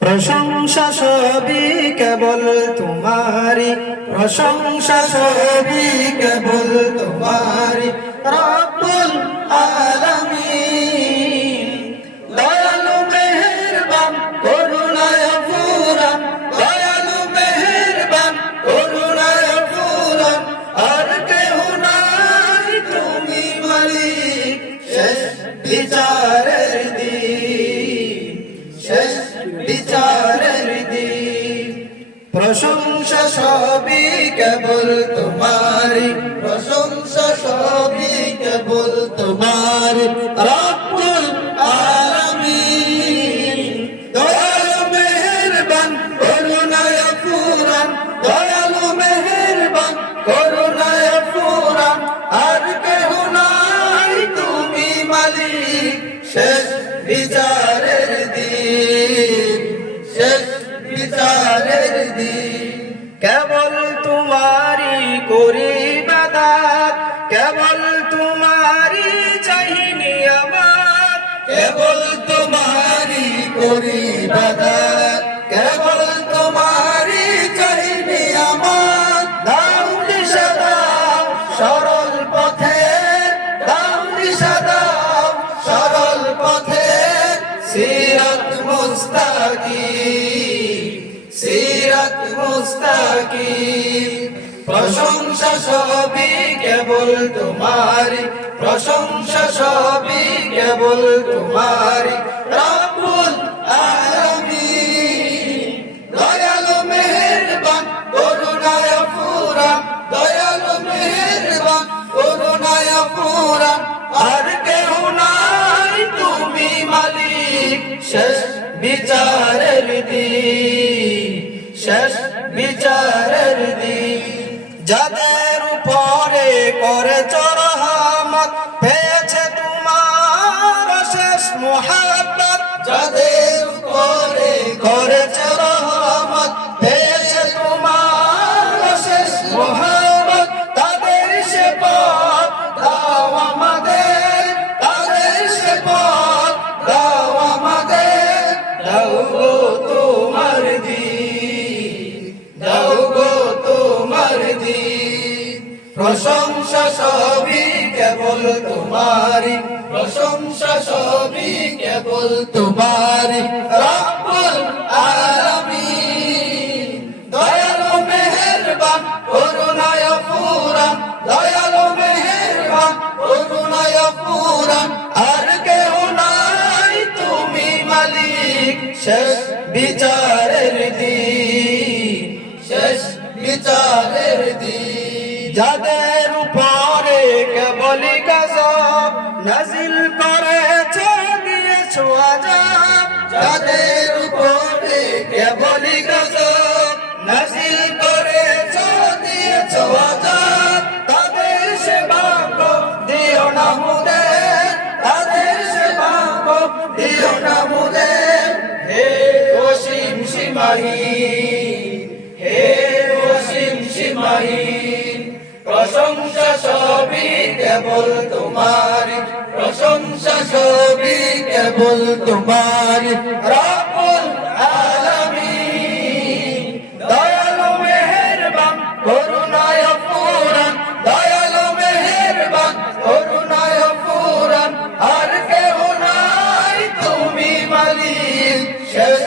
প্রশংসা সবই কেবল তোমারি, প্রশংসা সবই কেবল তোমারি রব্বুল আলামিন। দয়ালু মেহেরবান করুণায় ফুরান, দয়ালু মেহেরবান করুণায় ফুরান, আর কেহ নাই তুমি মালিক শেষ বিচারের দিন, শেষ বিচারের দিন। প্রশংসা সবই কেবল তোমারি, প্রশংসা সবই কেবল তোমারি রব্বুল আলামিন। দয়ালু মেহেরবান করুণায় ফুরান, দয়ালু মেহেরবান করুণায় ফুরান, আর কেহ নাই তুমি মালিক শেষ বিচারের দিন, শেষ বিচারের দিন। কেবল তোমারি করি ইবাদত, কেবল তোমারি চাহিনি আমার, কেবল তোমারি করি ইবাদত, কেবল তোমারি চাহিনি আমার। দাও দিশা দাও সরল পথে, দাও দিশা দাও সরল পথে, সিরাত মুস্তাকিম, সিরাত মুস্তাকিম। প্রশংসা সবই কেবল তোমারি, প্রশংসা সবই কেবল তোমারি রব্বুল আলামিন। দয়ালু মেহেরবান করুণায় ফুরান, দয়ালু মেহেরবান করুণায় ফুরান, আর কেহ নাই তুমি মালিক শেষ বিচারের দিন, শেষ বিচারের দিন। যাদের উপরে করেছ রহমত পেয়েছে তোমার শেষ মুহাব্বত, যাদের উপরে করেছ রহমত পেয়েছে তোমার শেষ মুহাব্বত, তাদের সে পথ দাও আমাদের, তাদের সে পথ দাও আমাদের। দাও গো তোমার দিন, দাও গো তোমার দিন। প্রশংসা সবই কেবল তোমারি, প্রশংসা সবই কেবল তোমারি রব্বুল আলামিন। দয়ালু মেহেরবান করুণায় ফুরান, দয়ালু মেহেরবান করুণায় ফুরান, আর কেহ নাই তুমি মালিক শেষ বিচারের দিন, শেষ বিচারের দিন। যাদের উপরে কেবলই গজব নাজিল করেছে দিয়েছো আযাব, যাদের উপরে কেবলই গজব নাজিল করেছে দিয়েছো আযাব, তাদের সে ভাগ্য দিও না মুদের, তাদের সে ভাগ্য দিও না মুদের। হে অসীম সীমাহীন, হে অসীম সীমাহীন। প্রশংসা সবই কেবল তোমারি, প্রশংসা সবই কেবল তোমারি রব্বুল আলামিন। দয়ালু মেহেরবান করুণায় ফুরান, দয়ালু মেহেরবান করুণায় ফুরান, আর কেহ নাই তুমি মালিক শেষ